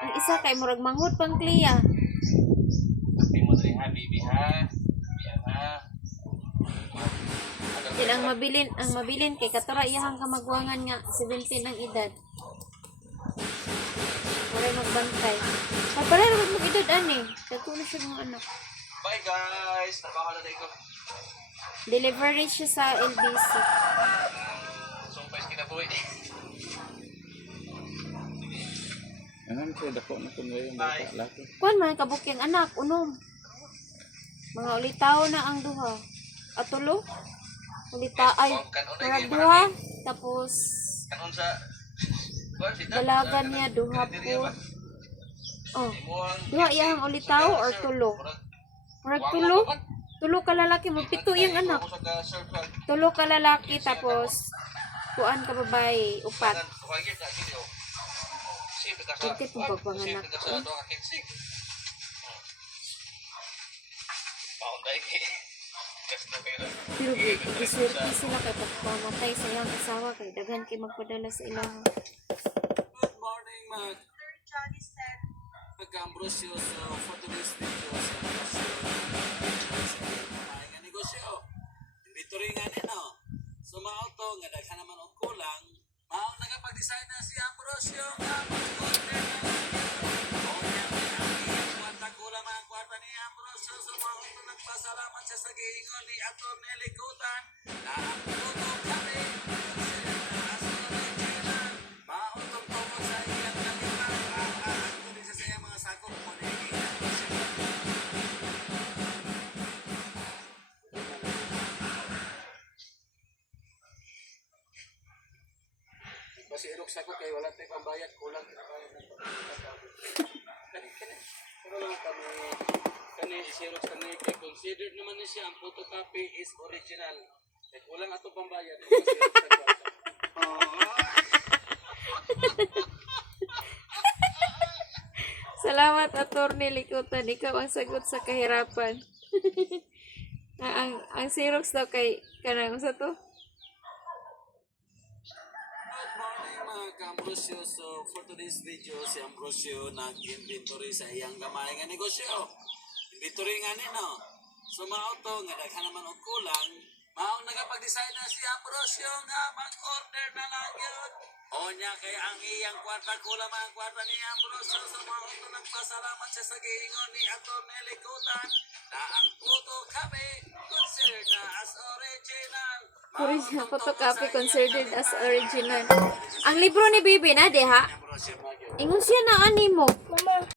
Ang isa kay murag manghod pang kliya. Sabi mo dali ha, baby ha. Yan ha. Sila ang mabilin kay katura iyahang kamagwangan nga 17 ang edad. Maray magbantay. Pagpalay rin mag-edad ani. Katulo siya mga anak. Bye guys. Nabahala na ko. Delivery siya sa LBC. Sumpay kinabuhi. Ano siya dako na kung ngayon bata laki. Kuan man kabuking anak unom. Mga ulitaw na ang duha. Atulo? Ulita ay marag duha tapos Kanon sa dalagan niya duha po. Oh. Duha iyang ulitaw or tulo? Marag tulo? Tulo ka lalaki mo pito iyang anak. Tulo ka lalaki tapos kuan ka babae upat. Hindi pong pagpanganak ko. Pero giswerte sila kay pagpamatay sa iyang asawa kay daghan kay magpadala sa ilang. Good morning, Mag-Ambrosio. So, for today's video, sa negosyo. Inventory nga nino. So, maauto, nga daghan naman ang kulang. Maong nagapag-design na si Ambrosio. Kwarta ni Ambrosio. So, maauto nagpasalamat siya sa gihingon ni Ator Nelikutan. Na ang puto kami. Mautong tungkol sa iyang kalipan. Ang tuloy sa sayang mga sakop mo ni Basi irok sakot kay wala tayong pambayad, kulang pambayad ng pero lang kani xerox kani kay considered naman ni siya ang photocopy is original. Kay kulang ato pambayad. Salamat Attorney Likutan, ikaw ang sagot sa kahirapan. ang Xerox daw kay kanang sa to. Good morning mga ka-Ambrosio. So for today's video, si Ambrosio nag-inventory sa iyang gamay nga negosyo. Inventory nga nino. So maauto nga daghan naman og kulang. Maong nagapag-design na si Ambrosio nga mag-order na lang yun. O niya kay ang iyang kwarta kulang mga kwarta ni Ambrosio. So maauto nagpasalamat siya sa gihingon ni Ator Nelikutan na ang puto kami considered na as original. Original photocopy considered as original. Ang libro ni Bibi na diha. Ingon siya na animo.